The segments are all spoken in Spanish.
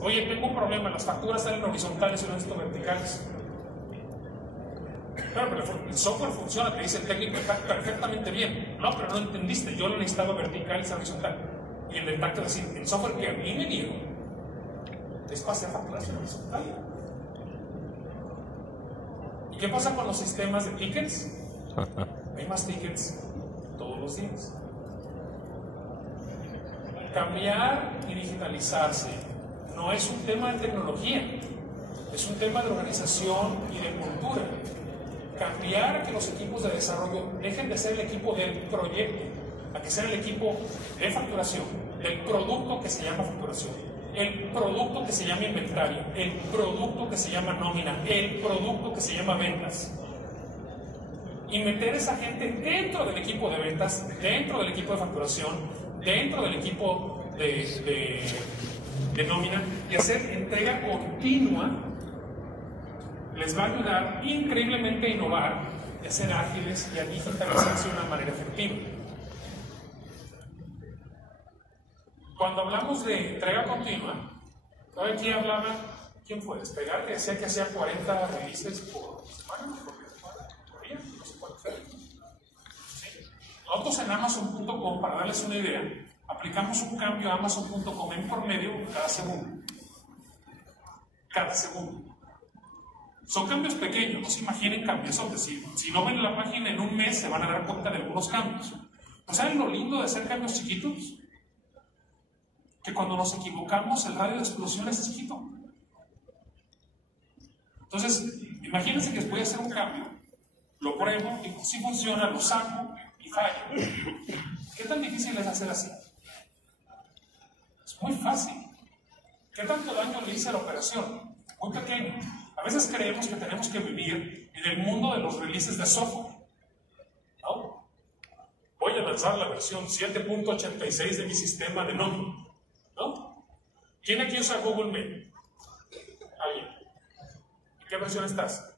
Oye, tengo un problema, las facturas salen horizontales y no necesito verticales. Claro, pero el software funciona, te dice el técnico, está perfectamente bien. No, pero no entendiste, yo lo necesitaba vertical y horizontal. Y el tacto es decir, el software que a mí me dieron es para hacer facturas horizontal. ¿Y qué pasa con los sistemas de tickets? Hay más tickets todos los días. Cambiar y digitalizarse no es un tema de tecnología, es un tema de organización y de cultura. Cambiar a que los equipos de desarrollo dejen de ser el equipo del proyecto, a que sean el equipo de facturación, el producto que se llama facturación, el producto que se llama inventario, el producto que se llama nómina, el producto que se llama ventas. Y meter a esa gente dentro del equipo de ventas, dentro del equipo de facturación, dentro del equipo de nómina y hacer entrega continua les va a ayudar increíblemente a innovar, a ser ágiles y a digitalizarse de una manera efectiva. Cuando hablamos de entrega continua, aquí hablaba, ¿quién fue? Despegar, que decía que hacía 40 releases por semana, por día, no sé cuánto fue. ¿Sí? Nosotros en Amazon.com, para darles una idea, aplicamos un cambio a Amazon.com en promedio cada segundo. Cada segundo. Son cambios pequeños, no se imaginen cambios. Si no ven la página en un mes, se van a dar cuenta de algunos cambios. ¿No saben lo lindo de hacer cambios chiquitos? Que cuando nos equivocamos, el radio de explosión es chiquito. Entonces, imagínense que voy a hacer un cambio, lo pruebo, y si funciona, lo saco y fallo. ¿Qué tan difícil es hacer así? Es muy fácil. ¿Qué tanto daño le hice a la operación? Muy pequeño. A veces creemos que tenemos que vivir en el mundo de los releases de software. ¿No? Voy a lanzar la versión 7.86 de mi sistema de nómina. ¿No? ¿Quién aquí usa Google Mail? ¿Alguien? ¿En qué versión estás?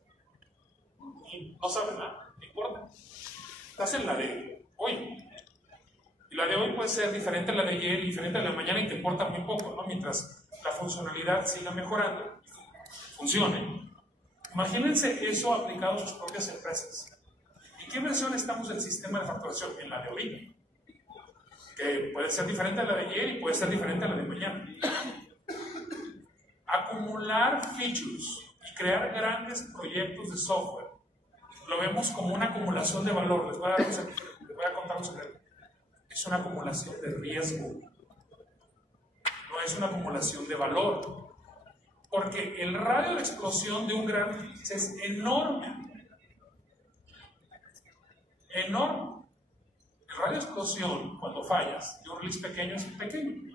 No sabes nada, no importa. Estás en la de hoy. Y la de hoy puede ser diferente a la de ayer, diferente a la de mañana y te importa muy poco, ¿no? Mientras la funcionalidad siga mejorando, funcione. Imagínense eso aplicado a sus propias empresas. ¿En qué versión estamos del sistema de facturación? En la de hoy. Que puede ser diferente a la de ayer y puede ser diferente a la de mañana. Acumular features y crear grandes proyectos de software lo vemos como una acumulación de valor. Les voy a contar un secreto. Es una acumulación de riesgo. No es una acumulación de valor. Porque el radio de explosión de un gran release es enorme. Enorme. El radio de explosión, cuando fallas, de un release pequeño es pequeño.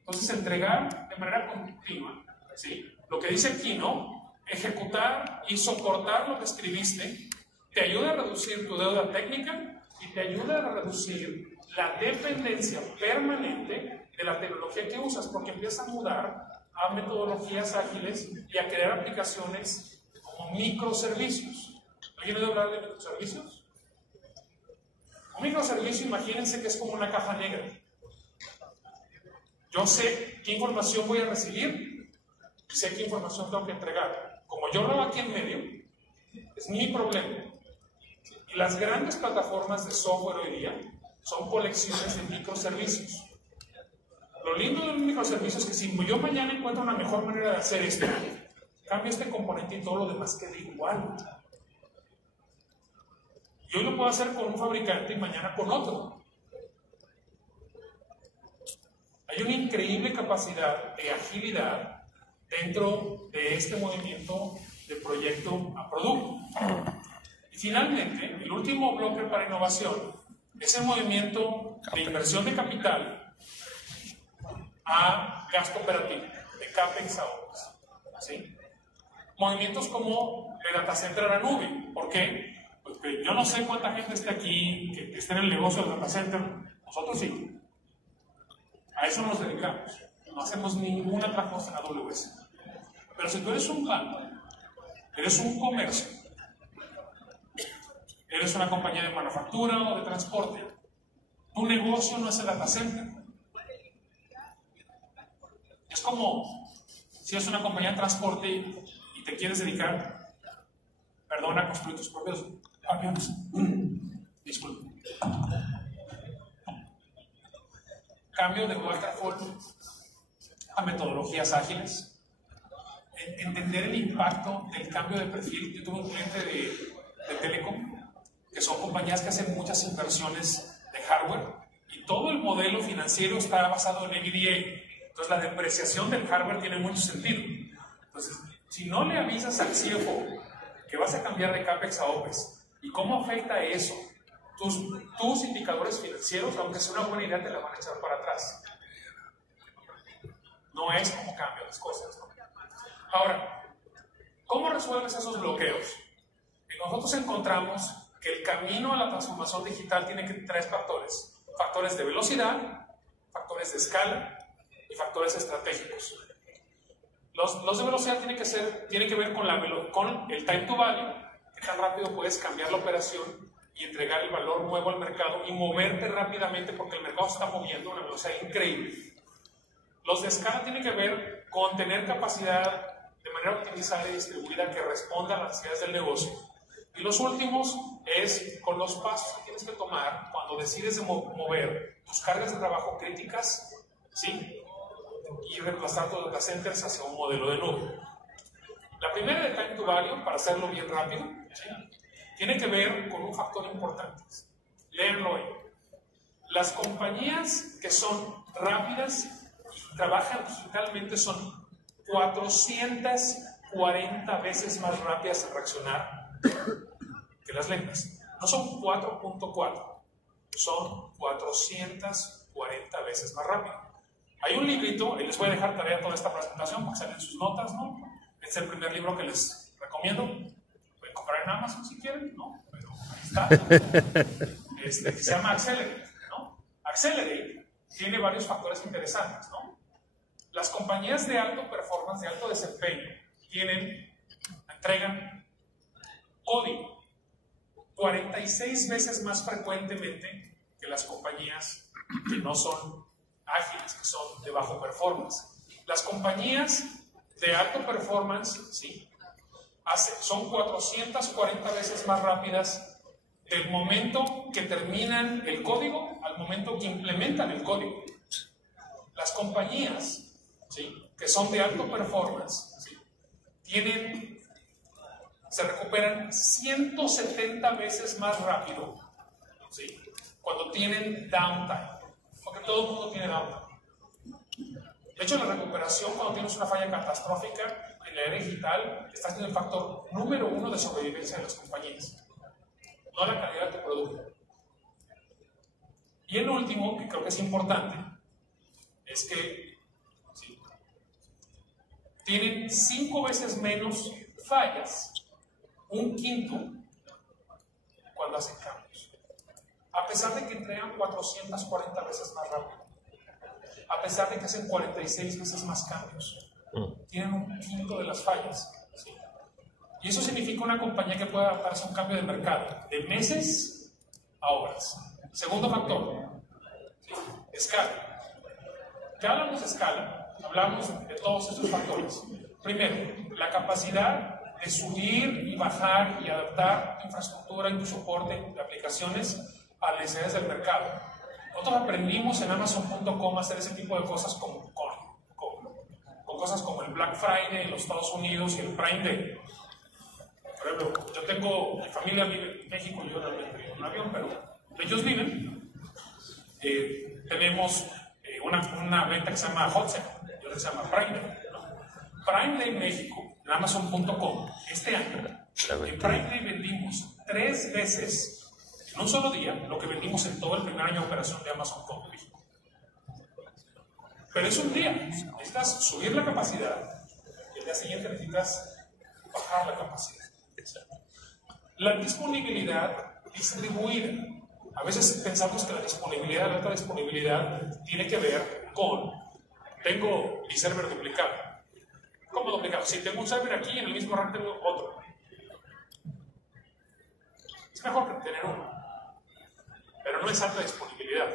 Entonces, entregar de manera continua, ¿sí? Lo que dice aquí, ¿no? Ejecutar y soportar lo que escribiste te ayuda a reducir tu deuda técnica y te ayuda a reducir la dependencia permanente de la tecnología que usas, porque empiezas a mudar a metodologías ágiles y a crear aplicaciones como microservicios. ¿Alguien oído hablar de microservicios? Un microservicio, imagínense que es como una caja negra. Yo sé qué información voy a recibir y sé qué información tengo que entregar. Como yo lo hago aquí en medio, es mi problema. Y las grandes plataformas de software hoy día son colecciones de microservicios. Lo lindo de un microservicio es que si yo mañana encuentro una mejor manera de hacer esto, cambio este componente y todo lo demás queda igual. Y hoy lo puedo hacer con un fabricante y mañana con otro. Hay una increíble capacidad de agilidad dentro de este movimiento de proyecto a producto. Y finalmente, el último bloque para innovación es el movimiento de inversión de capital a gasto operativo, de CAPEX a OPEX. ¿Sí? Movimientos como el data center a la nube. ¿Por qué? Porque yo no sé cuánta gente está aquí que esté en el negocio del data center. Nosotros sí. A eso nos dedicamos. No hacemos ninguna otra cosa en AWS. Pero si tú eres un banco, eres un comercio, eres una compañía de manufactura o de transporte, tu negocio no es el data center. Es como si es una compañía de transporte y te quieres dedicar, a construir tus propios aviones. Disculpe. Cambio de waterfall a metodologías ágiles. Entender el impacto del cambio de perfil. Yo tuve un cliente de Telecom, que son compañías que hacen muchas inversiones de hardware y todo el modelo financiero está basado en EBITDA. Entonces la depreciación del hardware tiene mucho sentido. Entonces, si no le avisas al CFO que vas a cambiar de CAPEX a OPEX y cómo afecta eso tus indicadores financieros, aunque sea una buena idea, te la van a echar para atrás. No es como cambian las cosas, ¿no? Ahora, ¿cómo resuelves esos bloqueos? Nosotros encontramos que el camino a la transformación digital tiene tres factores. Factores de velocidad, factores de escala y factores estratégicos. Los de velocidad tienen que ver con el time to value, que tan rápido puedes cambiar la operación y entregar el valor nuevo al mercado y moverte rápidamente porque el mercado se está moviendo a una velocidad increíble. Los de escala tienen que ver con tener capacidad de manera optimizada y distribuida que responda a las necesidades del negocio. Y los últimos es con los pasos que tienes que tomar cuando decides mover tus cargas de trabajo críticas, ¿sí? Y reemplazar tus data centers hacia un modelo de nube. La primera de time to value, para hacerlo bien rápido, ¿sí? Tiene que ver con un factor importante. Léanlo hoy. Las compañías que son rápidas y trabajan digitalmente son 440 veces más rápidas en reaccionar que las lentas. No son 4.4, son 440 veces más rápido. Hay un librito, y les voy a dejar tarea toda esta presentación para que salgan sus notas, ¿no? Es el primer libro que les recomiendo. Pueden comprar en Amazon si quieren, ¿no? Pero ahí está. Que se llama Accelerate, ¿no? Accelerate tiene varios factores interesantes, ¿no? Las compañías de alto performance, de alto desempeño, entregan código 46 veces más frecuentemente que las compañías que no son ágiles, que son de bajo performance. Las compañías de alto performance, ¿sí? Son 440 veces más rápidas del momento que terminan el código al momento que implementan el código. Las compañías, ¿sí?, que son de alto performance, ¿sí?, se recuperan 170 veces más rápido, ¿sí?, cuando tienen downtime, porque todo el mundo tiene downtime. De hecho, la recuperación cuando tienes una falla catastrófica en la era digital está siendo el factor número 1 de sobrevivencia de las compañías, no la calidad de tu producto. Y el último, que creo que es importante, es que ¿sí?, tienen 5 veces menos fallas, un quinto, cuando hacen cambios. A pesar de que entregan 440 veces más rápido, a pesar de que hacen 46 veces más cambios, tienen un quinto de las fallas, ¿sí? Y eso significa una compañía que puede adaptarse a un cambio de mercado de meses a horas. Segundo factor, ¿sí?, escala. Ya hablamos de escala, hablamos de todos estos factores. Primero, la capacidad de subir y bajar y adaptar tu infraestructura y tu soporte de aplicaciones a las necesidades del mercado. Nosotros aprendimos en Amazon.com a hacer ese tipo de cosas con cosas como el Black Friday en los Estados Unidos y el Prime Day. Por ejemplo, mi familia vive en México, yo realmente vivo en un avión, pero ellos viven. Tenemos una venta que se llama Hot Sale, y otra que se llama Prime Day, ¿no? Prime Day México, en Amazon.com, este año, en Prime Day vendimos 3 veces, en un solo día, lo que vendimos en todo el primer año de operación de Amazon.com México. Pero es un día, necesitas subir la capacidad, y el día siguiente necesitas bajar la capacidad. La disponibilidad distribuida. A veces pensamos que la disponibilidad, la alta disponibilidad, tiene que ver con, tengo mi server duplicado. ¿Cómo duplicado? Si tengo un server aquí, en el mismo rack tengo otro. Es mejor que tener uno, pero no es alta disponibilidad.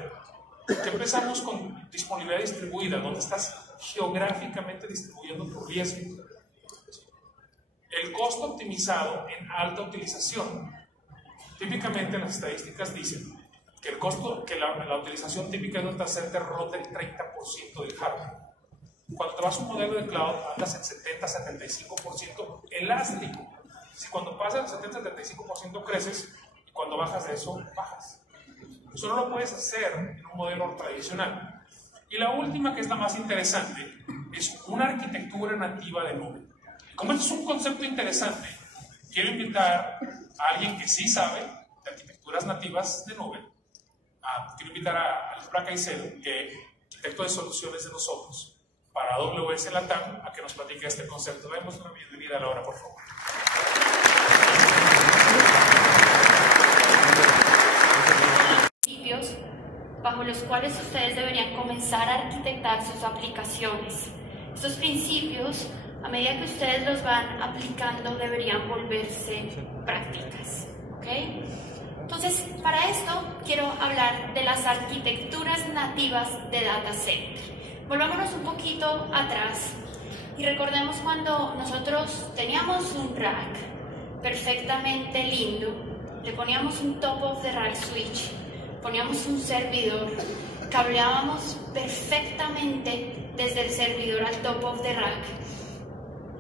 Que empezamos con disponibilidad distribuida, donde estás geográficamente distribuyendo tu riesgo. El costo optimizado en alta utilización. Típicamente las estadísticas dicen que el costo, que la utilización típica es donde se ronda el 30% del hardware. Cuando te vas a un modelo de cloud, andas en 70-75% elástico. Si cuando pasas el 70-75% creces, y cuando bajas de eso, bajas. Eso no lo puedes hacer en un modelo tradicional. Y la última, que es la más interesante, es una arquitectura nativa de nube. Como este es un concepto interesante, quiero invitar a alguien que sí sabe de arquitecturas nativas de nube. Quiero invitar a Alfredo Caicedo, que es arquitecto de soluciones de nosotros, para AWS LATAM, a que nos platique este concepto. Demos una bienvenida a Laura, por favor. Principios bajo los cuales ustedes deberían comenzar a arquitectar sus aplicaciones. Estos principios, a medida que ustedes los van aplicando, deberían volverse prácticas, ¿ok? Entonces, para esto quiero hablar de las arquitecturas nativas de data center. Volvámonos un poquito atrás y recordemos cuando nosotros teníamos un rack perfectamente lindo, le poníamos un top of the rack switch, poníamos un servidor, cableábamos perfectamente desde el servidor al top of the rack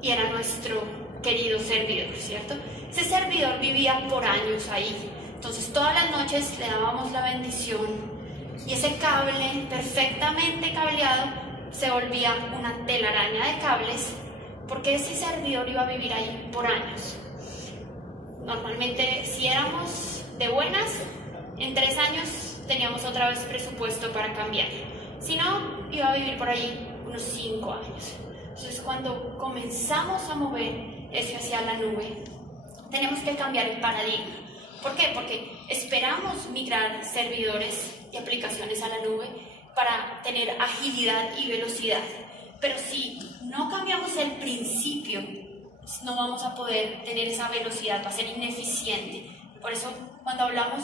y era nuestro querido servidor, ¿cierto? Ese servidor vivía por años ahí. Entonces todas las noches le dábamos la bendición y ese cable perfectamente cableado se volvía una telaraña de cables porque ese servidor iba a vivir ahí por años. Normalmente, si éramos de buenas, en 3 años teníamos otra vez presupuesto para cambiar. Si no, iba a vivir por ahí unos 5 años. Entonces cuando comenzamos a mover eso hacia la nube, tenemos que cambiar el paradigma. ¿Por qué? Porque esperamos migrar servidores y aplicaciones a la nube para tener agilidad y velocidad. Pero si no cambiamos el principio, no vamos a poder tener esa velocidad, va a ser ineficiente. Por eso, cuando hablamos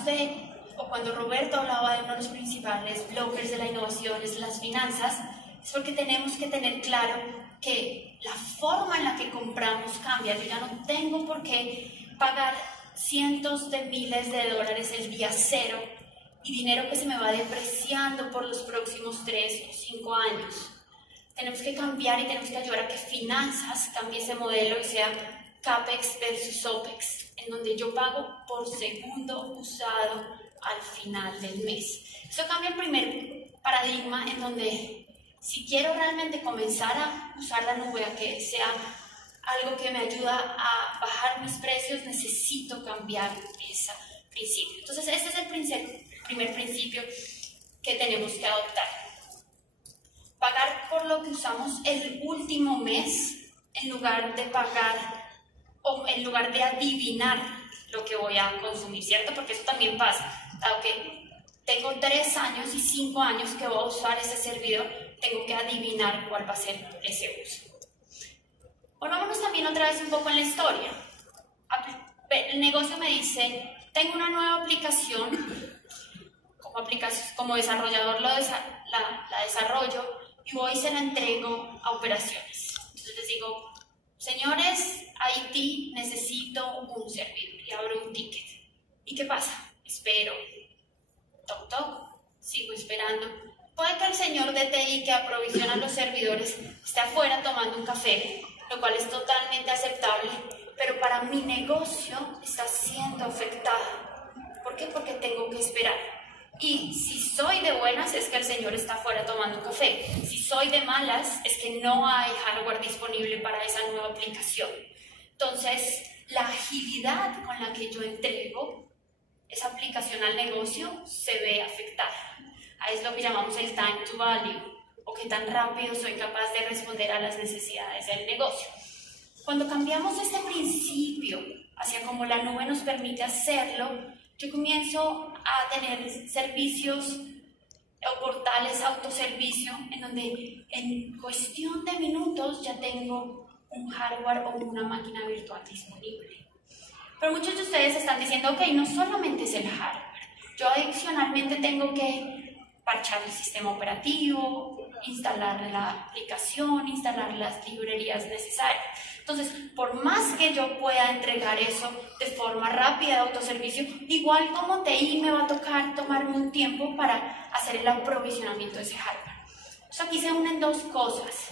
o cuando Roberto hablaba de uno de los principales blockers de la innovación, es las finanzas, es porque tenemos que tener claro que la forma en la que compramos cambia. Yo ya no tengo por qué pagar cientos de miles de dólares el día cero y dinero que se me va depreciando por los próximos 3 o 5 años. Tenemos que cambiar y tenemos que ayudar a que finanzas cambie ese modelo y sea CAPEX versus OPEX, en donde yo pago por segundo usado al final del mes. Eso cambia el primer paradigma, en donde si quiero realmente comenzar a usar la nube, a que sea algo que me ayuda a bajar mis precios, necesito cambiar ese principio. Entonces, este es el primer principio que tenemos que adoptar. Pagar por lo que usamos el último mes en lugar de pagar o en lugar de adivinar lo que voy a consumir, ¿cierto? Porque eso también pasa. Dado que tengo 3 años y 5 años que voy a usar ese servidor, tengo que adivinar cuál va a ser ese uso. Volvámonos también otra vez un poco en la historia. El negocio me dice, tengo una nueva aplicación, como desarrollador la desarrollo y voy y se la entrego a operaciones. Entonces les digo, señores, IT, necesito un servidor y abro un ticket. ¿Y qué pasa? Espero. Toc, toc, sigo esperando. Puede que el señor de TI que aprovisiona los servidores esté afuera tomando un café, lo cual es totalmente aceptable, pero para mi negocio está siendo afectado. ¿Por qué? Porque tengo que esperar. Y si soy de buenas, es que el señor está afuera tomando un café. Si soy de malas, es que no hay hardware disponible para esa nueva aplicación. Entonces, la agilidad con la que yo entrego esa aplicación al negocio se ve afectada. Ahí es lo que llamamos el time to value, o qué tan rápido soy capaz de responder a las necesidades del negocio. Cuando cambiamos ese principio hacia cómo la nube nos permite hacerlo, yo comienzo a tener servicios o portales autoservicio en donde en cuestión de minutos ya tengo un hardware o una máquina virtual disponible. Pero muchos de ustedes están diciendo, ok, no solamente es el hardware, yo adicionalmente tengo que parchar el sistema operativo, instalar la aplicación, instalar las librerías necesarias. Entonces, por más que yo pueda entregar eso de forma rápida de autoservicio, igual como TI me va a tocar tomarme un tiempo para hacer el aprovisionamiento de ese hardware. Entonces, aquí se unen dos cosas.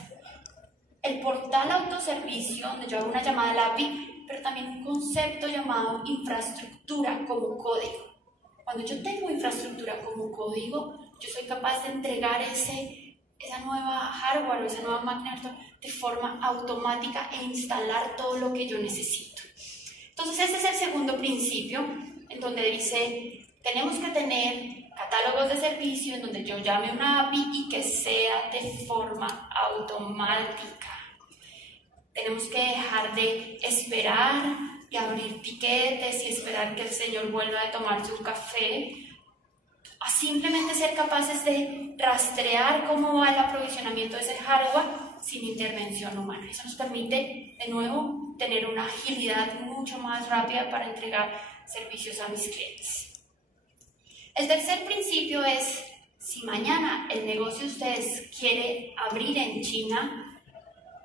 El portal autoservicio, donde yo hago una llamada al API, pero también un concepto llamado infraestructura como código. Cuando yo tengo infraestructura como código, yo soy capaz de entregar esa nueva hardware o esa nueva máquina virtual de forma automática e instalar todo lo que yo necesito. Entonces, este es el segundo principio, en donde dice, tenemos que tener catálogos de servicio en donde yo llame una API y que sea de forma automática. Tenemos que dejar de esperar y abrir tiquetes y esperar que el señor vuelva a tomarse un café, a simplemente ser capaces de rastrear cómo va el aprovisionamiento de ese hardware sin intervención humana. Eso nos permite, de nuevo, tener una agilidad mucho más rápida para entregar servicios a mis clientes. El tercer principio es, si mañana el negocio de ustedes quiere abrir en China,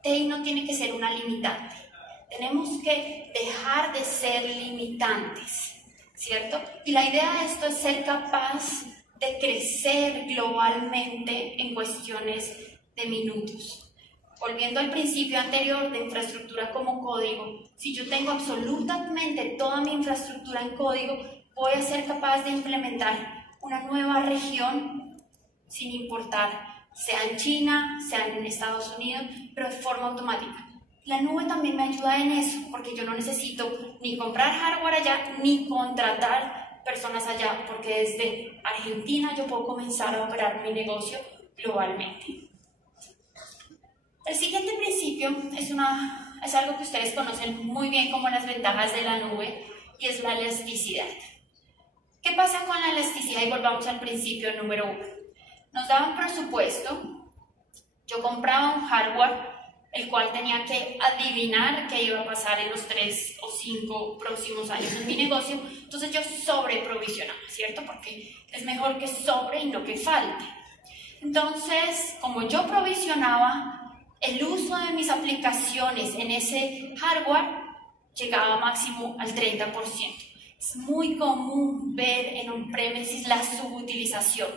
TI no tiene que ser una limitante. Tenemos que dejar de ser limitantes, ¿cierto? Y la idea de esto es ser capaz de crecer globalmente en cuestiones de minutos. Volviendo al principio anterior de infraestructura como código, si yo tengo absolutamente toda mi infraestructura en código, voy a ser capaz de implementar una nueva región sin importar, sea en China, sea en Estados Unidos, pero de forma automática. La nube también me ayuda en eso, porque yo no necesito ni comprar hardware allá, ni contratar personas allá, porque desde Argentina yo puedo comenzar a operar mi negocio globalmente. El siguiente principio es algo que ustedes conocen muy bien como las ventajas de la nube, y es la elasticidad. ¿Qué pasa con la elasticidad? Y volvamos al principio número 1. Nos daban presupuesto, yo compraba un hardware, el cual tenía que adivinar qué iba a pasar en los 3 o 5 próximos años en mi negocio, entonces yo sobreprovisionaba, ¿cierto? Porque es mejor que sobre y no que falte. Entonces, como yo provisionaba, el uso de mis aplicaciones en ese hardware llegaba máximo al 30%. Es muy común ver en on-premises la subutilización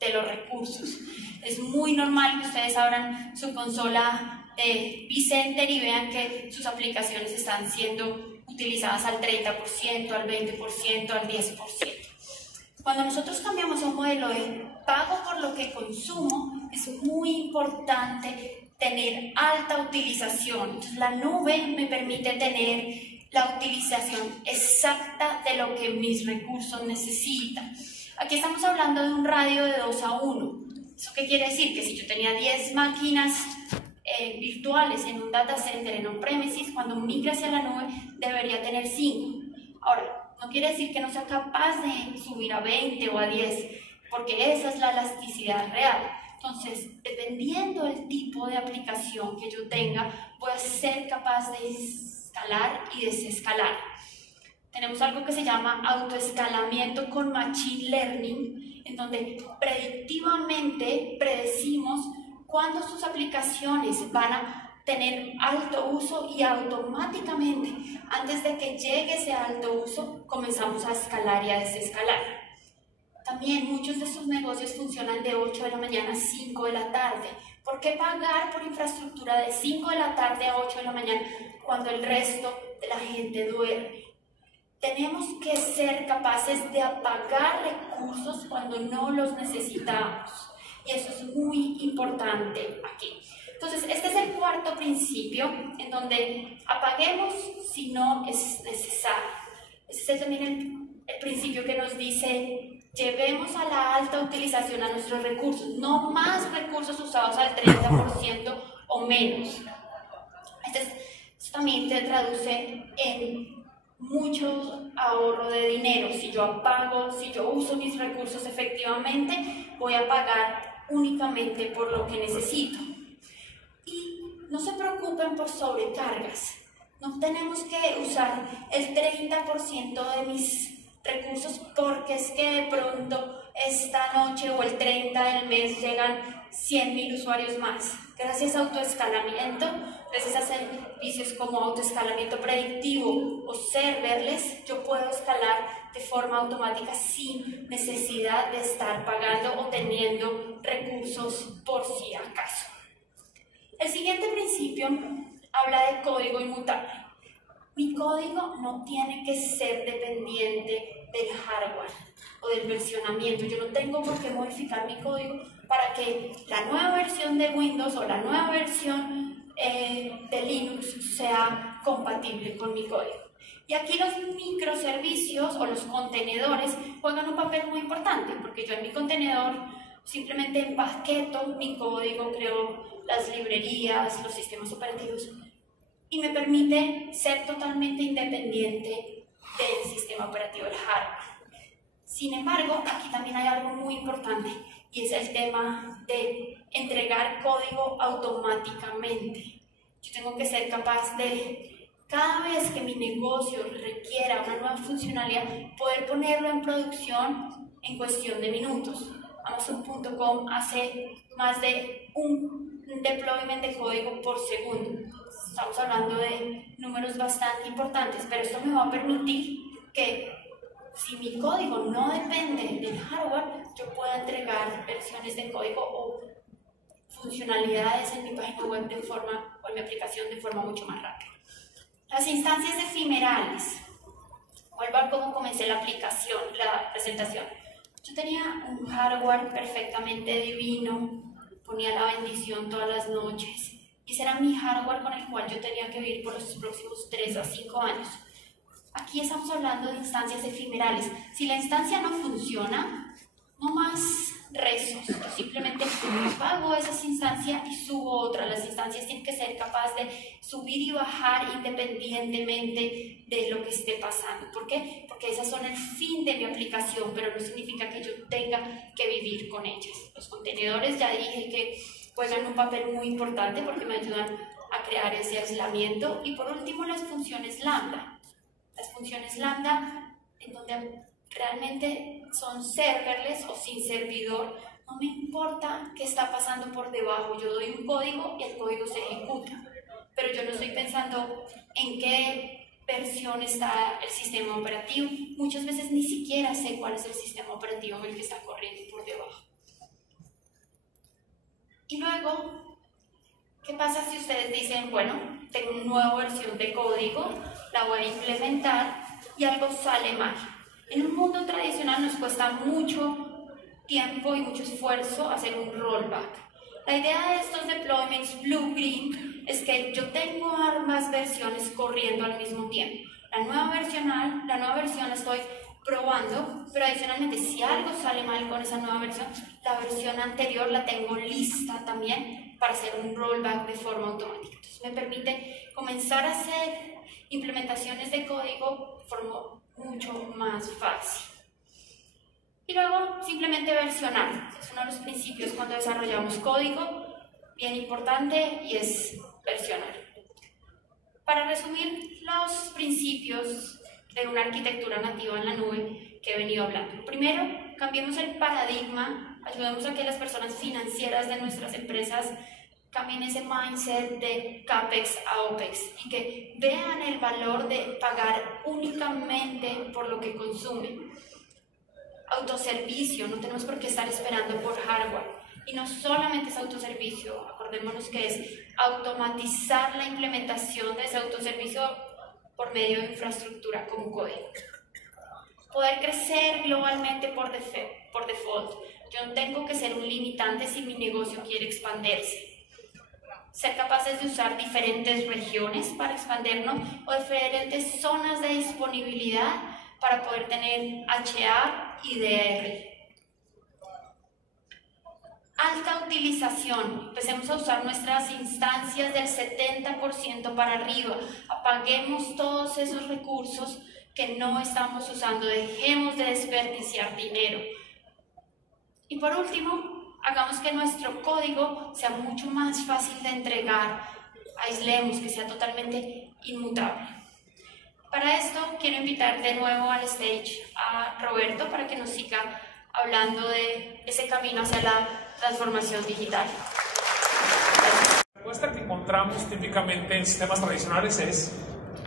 de los recursos. Es muy normal que ustedes abran su consola de vCenter y vean que sus aplicaciones están siendo utilizadas al 30%, al 20%, al 10%. Cuando nosotros cambiamos a un modelo de pago por lo que consumo, es muy importante tener alta utilización. Entonces, la nube me permite tener la utilización exacta de lo que mis recursos necesitan. Aquí estamos hablando de un radio de 2 a 1. ¿Eso qué quiere decir? Que si yo tenía 10 máquinas virtuales en un data center en on-premises, cuando migre hacia la nube debería tener 5. Ahora, no quiere decir que no sea capaz de subir a 20 o a 10, porque esa es la elasticidad real. Entonces, dependiendo del tipo de aplicación que yo tenga, voy a ser capaz de escalar y desescalar. Tenemos algo que se llama autoescalamiento con Machine Learning, en donde predictivamente predecimos cuándo sus aplicaciones van a tener alto uso y automáticamente, antes de que llegue ese alto uso, comenzamos a escalar y a desescalar. También muchos de sus negocios funcionan de 8 de la mañana a 5 de la tarde. ¿Por qué pagar por infraestructura de 5 de la tarde a 8 de la mañana cuando el resto de la gente duerme? Tenemos que ser capaces de apagar recursos cuando no los necesitamos. Y eso es muy importante aquí. Entonces, este es el cuarto principio, en donde apaguemos si no es necesario. Este es también el principio que nos dice, llevemos a la alta utilización a nuestros recursos, no más recursos usados al 30% o menos. Esto también se traduce en mucho ahorro de dinero. Si yo apago, si yo uso mis recursos efectivamente, voy a pagar únicamente por lo que necesito. Y no se preocupen por sobrecargas. No tenemos que usar el 30% de mis recursos porque es que de pronto esta noche o el 30 del mes llegan 100.000 usuarios más. Gracias a autoescalamiento, gracias a servicios como autoescalamiento predictivo o serverless, yo puedo escalar de forma automática sin necesidad de estar pagando o teniendo recursos por si acaso. El siguiente principio habla de código inmutable. Mi código no tiene que ser dependiente del hardware o del versionamiento. Yo no tengo por qué modificar mi código para que la nueva versión de Windows o la nueva versión de Linux sea compatible con mi código. Y aquí los microservicios o los contenedores juegan un papel muy importante, porque yo en mi contenedor simplemente empaqueto mi código, creo las librerías, los sistemas operativos, y me permite ser totalmente independiente del sistema operativo, del hardware. Sin embargo, aquí también hay algo muy importante, y es el tema de entregar código automáticamente. Yo tengo que ser capaz de, cada vez que mi negocio requiera una nueva funcionalidad, poder ponerlo en producción en cuestión de minutos. Amazon.com hace más de un deployment de código por segundo. Estamos hablando de números bastante importantes, pero esto me va a permitir que, si mi código no depende del hardware, yo pueda entregar versiones de código o funcionalidades en mi página web de forma, o en mi aplicación de forma mucho más rápida. Las instancias efímerales. Vuelvo a cómo comencé la aplicación, la presentación. Yo tenía un hardware perfectamente divino, ponía la bendición todas las noches, y ese era mi hardware con el cual yo tenía que vivir por los próximos 3 a 5 años. Aquí estamos hablando de instancias efímerales. Si la instancia no funciona, no más rezos. Yo simplemente apago esa instancia y subo otra. Las instancias tienen que ser capaces de subir y bajar independientemente de lo que esté pasando. ¿Por qué? Porque esas son el fin de mi aplicación, pero no significa que yo tenga que vivir con ellas. Los contenedores, ya dije que juegan un papel muy importante porque me ayudan a crear ese aislamiento. Y por último, las funciones lambda. Las funciones lambda, en donde realmente son serverless o sin servidor, no me importa qué está pasando por debajo. Yo doy un código y el código se ejecuta, pero yo no estoy pensando en qué versión está el sistema operativo. Muchas veces ni siquiera sé cuál es el sistema operativo en el que está corriendo por debajo. Y luego, ¿qué pasa si ustedes dicen, bueno, tengo una nueva versión de código, la voy a implementar y algo sale mal? En un mundo tradicional nos cuesta mucho tiempo y mucho esfuerzo hacer un rollback. La idea de estos deployments blue-green es que yo tengo ambas versiones corriendo al mismo tiempo. La nueva versión la estoy probando, pero adicionalmente si algo sale mal con esa nueva versión, la versión anterior la tengo lista también para hacer un rollback de forma automática. Entonces me permite comenzar a hacer implementaciones de código de forma mucho más fácil. Y luego simplemente versionar. Es uno de los principios cuando desarrollamos código, bien importante, y es versionar. Para resumir los principios de una arquitectura nativa en la nube que he venido hablando. Primero, cambiemos el paradigma, ayudemos a que las personas financieras de nuestras empresas cambien ese mindset de CAPEX a OPEX y que vean el valor de pagar únicamente por lo que consumen. Autoservicio, no tenemos por qué estar esperando por hardware. Y no solamente es autoservicio, acordémonos que es automatizar la implementación de ese autoservicio por medio de infraestructura como código. Poder crecer globalmente por default. Yo no tengo que ser un limitante si mi negocio quiere expandirse. Ser capaces de usar diferentes regiones para expandirnos o diferentes zonas de disponibilidad para poder tener HA y DR. Alta utilización. Empecemos a usar nuestras instancias del 70% para arriba. Apaguemos todos esos recursos que no estamos usando. Dejemos de desperdiciar dinero. Y por último, hagamos que nuestro código sea mucho más fácil de entregar. Aislemos, que sea totalmente inmutable. Para esto, quiero invitar de nuevo al stage a Roberto para que nos siga hablando de ese camino hacia la transformación digital? La respuesta que encontramos típicamente en sistemas tradicionales es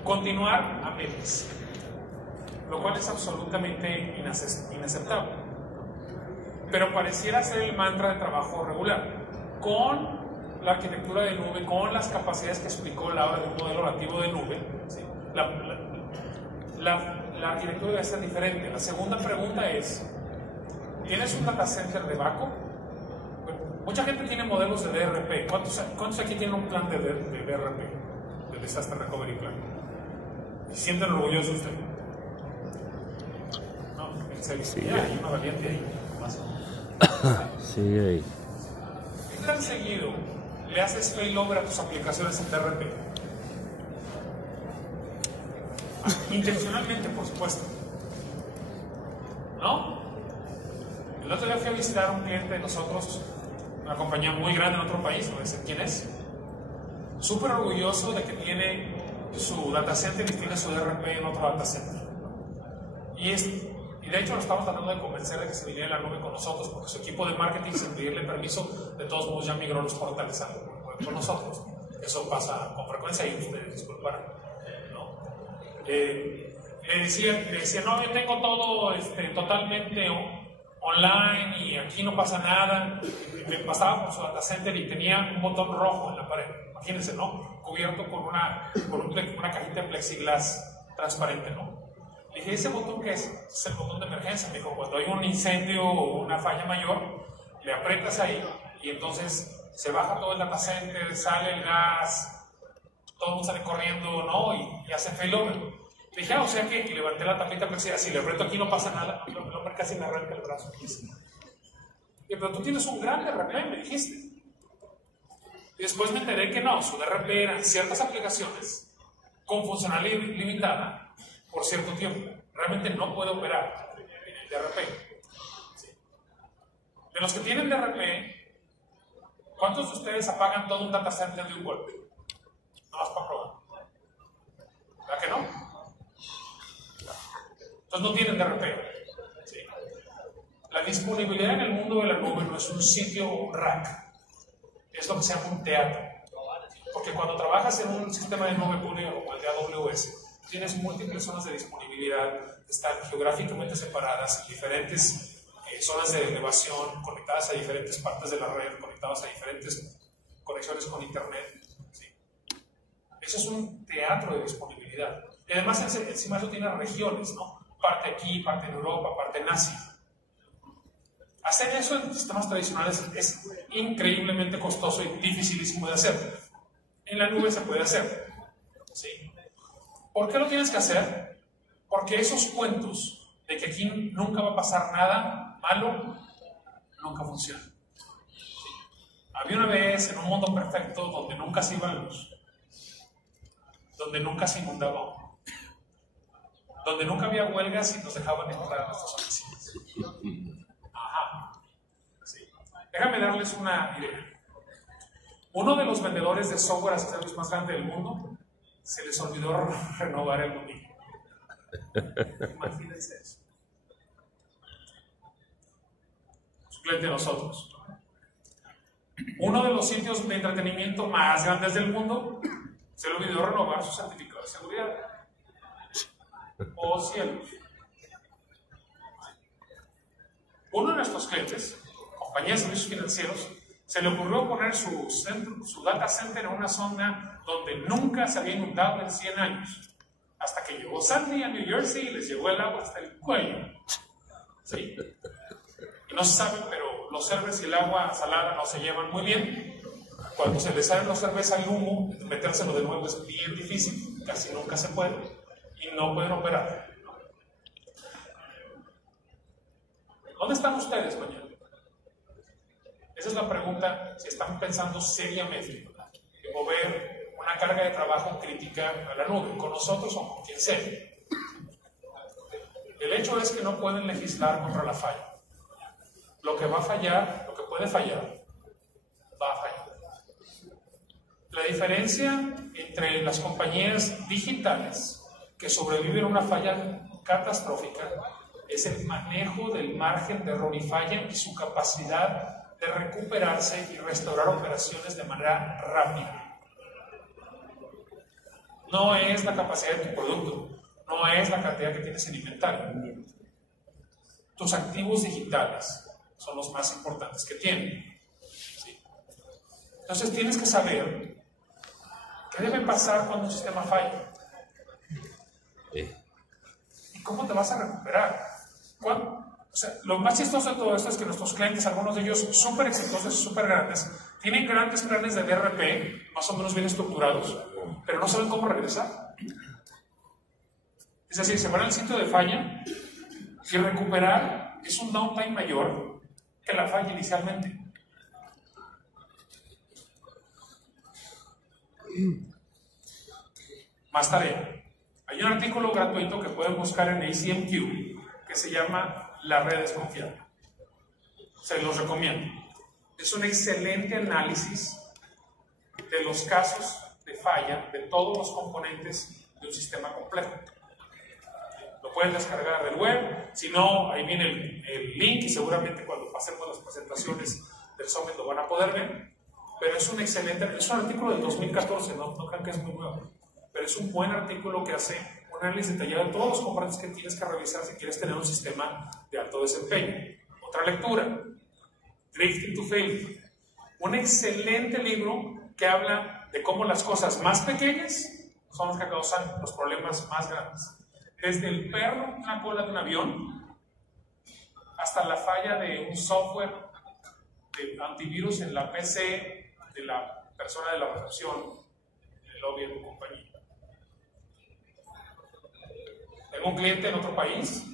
continuar a medias, lo cual es absolutamente inaceptable. Pero pareciera ser el mantra de trabajo regular. Con la arquitectura de nube, con las capacidades que explicó Laura de un modelo nativo de nube, ¿sí? La arquitectura debe ser diferente. La segunda pregunta es, ¿tienes un data center de backup? Bueno, mucha gente tiene modelos de DRP. ¿Cuántos aquí tienen un plan de DRP? De Disaster Recovery Plan. ¿Se sienten orgullosos ustedes? No, en serio. Sí, hay una valiente ahí. Sí, ahí. ¿Qué tan seguido le haces failover a tus aplicaciones en DRP? Intencionalmente, por supuesto. ¿No? El otro día fui a visitar a un cliente de nosotros, una compañía muy grande en otro país, no sé quién es, súper orgulloso de que tiene su data center y tiene su DRP en otro data center. Y de hecho lo estamos tratando de convencer de que se viniera a la nube con nosotros, porque su equipo de marketing, sin pedirle permiso, de todos modos ya migró los portales con nosotros. Eso pasa con frecuencia y ustedes disculparán, ¿no? Le decía, no, yo tengo todo totalmente online y aquí no pasa nada. Me pasaba por su data center y tenía un botón rojo en la pared, imagínense, ¿no? Cubierto con una cajita de plexiglas transparente, ¿no? Le dije, ¿ese botón qué es? Es el botón de emergencia. Me dijo, cuando hay un incendio o una falla mayor, le aprietas ahí y entonces se baja todo el data center, sale el gas, todo el mundo sale corriendo, ¿no? Y hace failover. Le dije, o sea que, y levanté la tapita plexiglas, si le aprieto aquí no pasa nada. El hombre casi me arranca el brazo. Y pero tú tienes un gran DRP, me dijiste. Y después me enteré que no, su DRP eran ciertas aplicaciones con funcionalidad limitada por cierto tiempo. Realmente no puede operar en el DRP. ¿Sí? De los que tienen DRP, ¿cuántos de ustedes apagan todo un data center de un golpe? No más para probar. ¿Verdad que no? Entonces no tienen DRP. ¿Sí? La disponibilidad en el mundo de la nube no es un sitio o un rack. Es lo que se llama un teatro. Porque cuando trabajas en un sistema de nube público como el de AWS, tienes múltiples zonas de disponibilidad, están geográficamente separadas en diferentes zonas de elevación, conectadas a diferentes partes de la red, conectadas a diferentes conexiones con internet. ¿Sí? Eso es un teatro de disponibilidad. Y además encima eso tiene regiones, ¿no? Parte aquí, parte en Europa, parte en Asia. Hacer eso en sistemas tradicionales es increíblemente costoso y dificilísimo de hacer. En la nube se puede hacer. ¿Sí? ¿Por qué lo tienes que hacer? Porque esos cuentos de que aquí nunca va a pasar nada malo, nunca funcionan. ¿Sí? Había una vez en un mundo perfecto donde nunca se iba la luz, donde nunca se inundaba, donde nunca había huelgas y nos dejaban entrar a nuestras oficinas. Ajá. Sí. Déjame darles una idea. Uno de los vendedores de software as a service más grande del mundo se les olvidó renovar el dominio. Imagínense eso. Es un cliente de nosotros. Uno de los sitios de entretenimiento más grandes del mundo se le olvidó renovar su certificado de seguridad. Oh cielos. Uno de nuestros clientes, compañías de servicios financieros, se le ocurrió poner su data center en una zona donde nunca se había inundado en 100 años. Hasta que llegó Sandy a New Jersey y les llegó el agua hasta el cuello. ¿Sí? Y no se sabe, pero los servers y el agua salada no se llevan muy bien. Cuando se les salen los servers al humo, metérselo de nuevo es bien difícil, casi nunca se puede, y no pueden operar. ¿Dónde están ustedes mañana? Esa es la pregunta, si están pensando seriamente en mover una carga de trabajo crítica a la nube, con nosotros o con quien sea. El hecho es que no pueden legislar contra la falla. Lo que va a fallar, lo que puede fallar, va a fallar. La diferencia entre las compañías digitales que sobreviven a una falla catastrófica es el manejo del margen de error y falla y su capacidad de recuperarse y restaurar operaciones de manera rápida. No es la capacidad de tu producto, no es la cantidad que tienes en inventario. Tus activos digitales son los más importantes que tienen. ¿Sí? Entonces tienes que saber qué debe pasar cuando un sistema falla. ¿Y cómo te vas a recuperar? O sea, lo más chistoso de todo esto es que nuestros clientes, algunos de ellos súper exitosos y súper grandes, tienen grandes planes de DRP, más o menos bien estructurados, pero no saben cómo regresar. Es decir, se van al sitio de falla y recuperar es un downtime mayor que la falla inicialmente. Más tarea. Hay un artículo gratuito que pueden buscar en ACMQ que se llama La red desconfiable. Se los recomiendo. Es un excelente análisis de los casos de falla de todos los componentes de un sistema complejo. Lo pueden descargar del web, si no, ahí viene el link y seguramente cuando pasemos las presentaciones del Summit lo van a poder ver. Pero es un excelente, es un artículo del 2014, no crean que es muy nuevo, pero es un buen artículo que hace un análisis detallado de todos los componentes que tienes que revisar si quieres tener un sistema de alto desempeño. Otra lectura, Drifting to Failure, un excelente libro que habla de cómo las cosas más pequeñas son las que causan los problemas más grandes. Desde el perro en la cola de un avión hasta la falla de un software de antivirus en la PC de la persona de la recepción, en el lobby de tu compañía. Tengo un cliente en otro país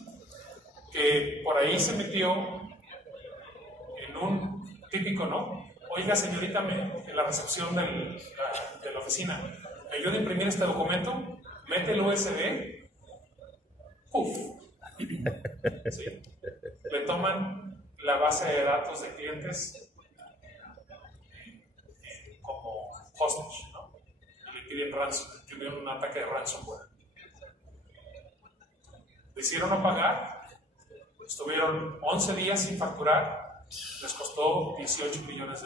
que por ahí se metió en un típico, ¿no? Oiga, señorita, en la recepción de la oficina, ¿me ayuda a imprimir este documento? Mete el USB. ¡Uf! ¿Sí? Le toman la base de datos de clientes como hostage, ¿no? Y le piden ransom, tuvieron un ataque de ransomware. Le hicieron a pagar, estuvieron 11 días sin facturar, les costó $18 millones.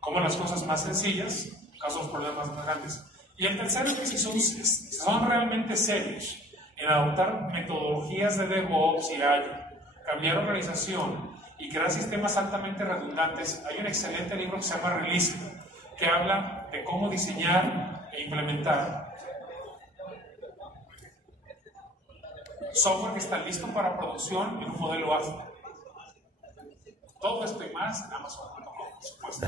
Como las cosas más sencillas causan los problemas más grandes. Y el tercero es que si son realmente serios en adoptar metodologías de DevOps y Agile, cambiar organización y crear sistemas altamente redundantes, hay un excelente libro que se llama Release, que habla de cómo diseñar e implementar software que está listo para producción en un modelo ágil. Todo esto y más en Amazon.com, por supuesto.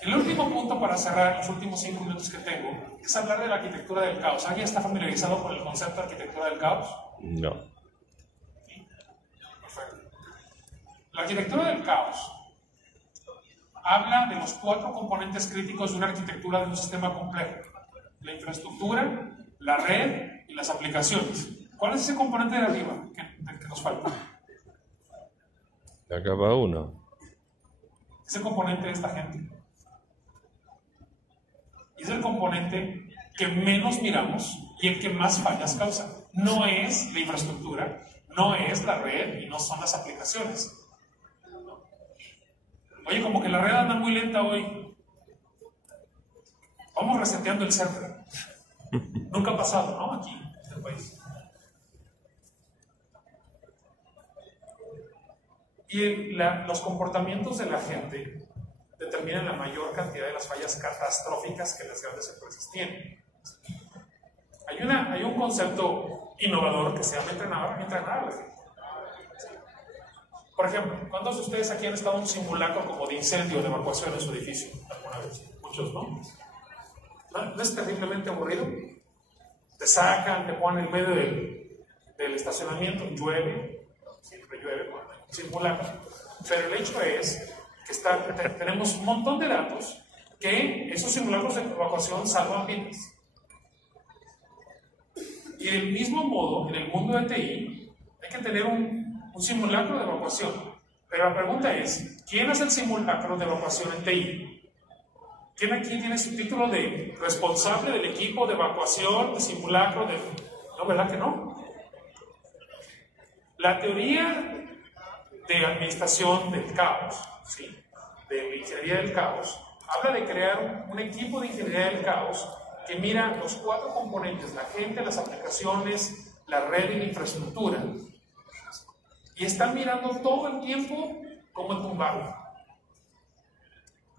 El último punto para cerrar, los últimos 5 minutos que tengo, es hablar de la arquitectura del caos. ¿Alguien está familiarizado con el concepto de arquitectura del caos? No. ¿Sí? Perfecto. La arquitectura del caos habla de los 4 componentes críticos de una arquitectura de un sistema complejo: la infraestructura, la red y las aplicaciones. ¿Cuál es ese componente de arriba que nos falta? La capa 1. Ese componente es la gente. Y es el componente que menos miramos y el que más fallas causa. No es la infraestructura, no es la red y no son las aplicaciones. Oye, como que la red anda muy lenta hoy. Vamos reseteando el server. Nunca ha pasado, ¿no? Aquí, en este país. Y los comportamientos de la gente determinan la mayor cantidad de las fallas catastróficas que las grandes empresas tienen. Hay un concepto innovador que se llama entrenar a la gente. Por ejemplo, ¿cuántos de ustedes aquí han estado en un simulacro como de incendio o de evacuación en su edificio alguna vez? Muchos, ¿no? ¿No es terriblemente aburrido? Te sacan, te ponen en medio del estacionamiento, llueve, siempre llueve cuando hay un simulacro, pero el hecho es que tenemos un montón de datos que esos simulacros de evacuación salvan vidas. Y del mismo modo, en el mundo de TI, hay que tener un simulacro de evacuación. Pero la pregunta es, ¿quién hace el simulacro de evacuación en TI? ¿Quién aquí tiene su título de responsable del equipo de evacuación, de simulacro? No, ¿verdad que no? La teoría de administración del caos, ¿sí?, de ingeniería del caos, habla de crear un equipo de ingeniería del caos que mira los 4 componentes: la gente, las aplicaciones, la red y la infraestructura, y están mirando todo el tiempo cómo tumbarlo.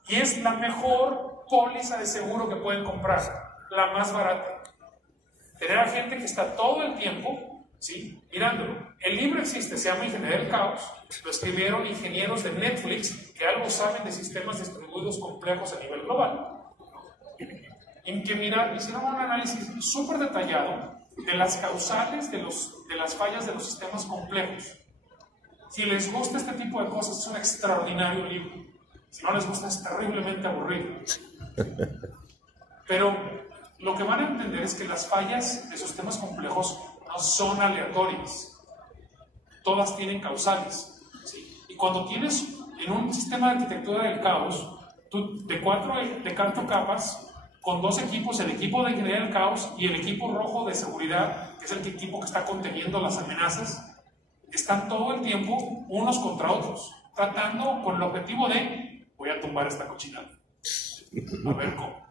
Y es la mejor póliza de seguro que pueden comprar, la más barata. Tener a gente que está todo el tiempo, ¿sí?, mirándolo. El libro existe, se llama Ingeniería del Caos. Lo escribieron ingenieros de Netflix que algo saben de sistemas distribuidos complejos a nivel global. En que hicieron un análisis súper detallado de las causales de las fallas de los sistemas complejos. Si les gusta este tipo de cosas, es un extraordinario libro. Si no les gusta, es terriblemente aburrido. Pero lo que van a entender es que las fallas de sistemas complejos no son aleatorias. Todas tienen causales, ¿sí? Y cuando tienes en un sistema de arquitectura del caos, tú de 4 capas, con 2 equipos, el equipo de ingeniería del caos y el equipo rojo de seguridad, que es el equipo que está conteniendo las amenazas, están todo el tiempo unos contra otros, tratando con el objetivo de: voy a tumbar esta cochinada, a ver cómo.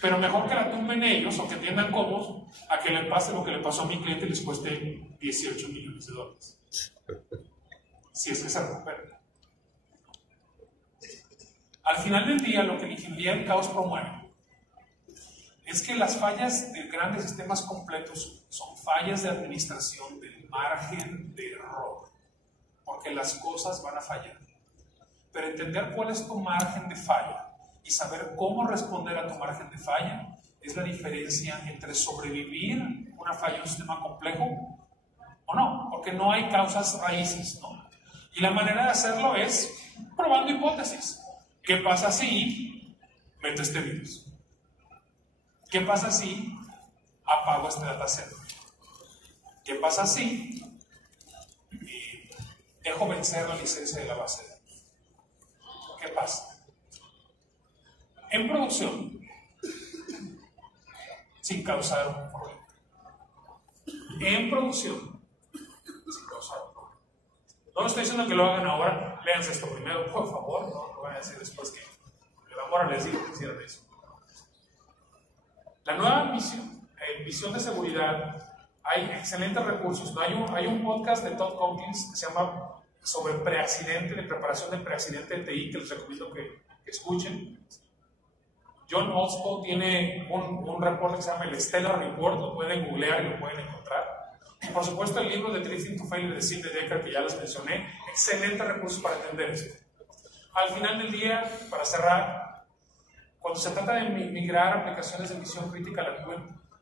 Pero mejor que la tumben ellos o que entiendan cómo, a que le pase lo que le pasó a mi cliente y les cueste $18 millones. Si es que se recupera. Al final del día, lo que la ingeniería del caos promueve es que las fallas de grandes sistemas completos son fallas de administración del margen de error, porque las cosas van a fallar. Pero entender cuál es tu margen de falla y saber cómo responder a tu margen de falla es la diferencia entre sobrevivir una falla en un sistema complejo o no, porque no hay causas raíces, ¿no? Y la manera de hacerlo es probando hipótesis. ¿Qué pasa si meto este virus? ¿Qué pasa si apago este dataset? ¿Qué pasa si dejo vencer la licencia de la base de datos? ¿Qué pasa? En producción, sin causar un problema. En producción, sin causar un problema. No estoy diciendo que lo hagan ahora, léanse esto primero, por favor, no lo van a decir después que el amor les digo que hicieran eso. La nueva visión de seguridad, hay excelentes recursos, ¿no? Hay un podcast de Todd Conklin que se llama sobre preaccidente, de preparación de preaccidente de TI, que les recomiendo que escuchen. John Ospo tiene un reporte que se llama el Stellar Report, lo pueden googlear y lo pueden encontrar. Y por supuesto el libro de Drifting to Failure de Sid Dedeker, que ya les mencioné, excelentes recursos para entender eso. Al final del día, para cerrar, cuando se trata de migrar aplicaciones de misión crítica a la nube,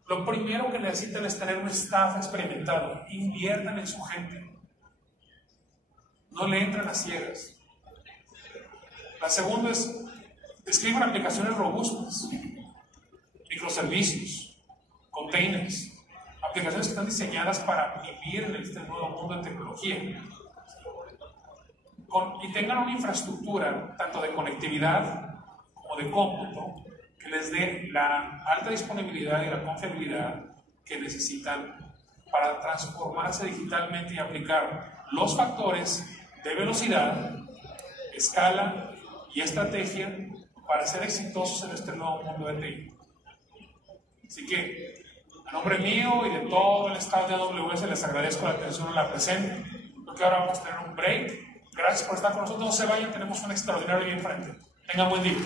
lo primero que necesitan es tener un staff experimentado. Inviertan en su gente. No le entran a ciegas. La segunda es: escriban aplicaciones robustas, microservicios, containers, aplicaciones que están diseñadas para vivir en este nuevo mundo de tecnología. Y tengan una infraestructura, tanto de conectividad como de cómputo, que les dé la alta disponibilidad y la confiabilidad que necesitan para transformarse digitalmente y aplicar los factores de velocidad, escala y estrategia para ser exitosos en este nuevo mundo de TI. Así que, a nombre mío y de todo el staff de AWS, les agradezco la atención en la presente. Creo que ahora vamos a tener un break. Gracias por estar con nosotros. No se vayan, tenemos un extraordinario día enfrente. Tengan buen día.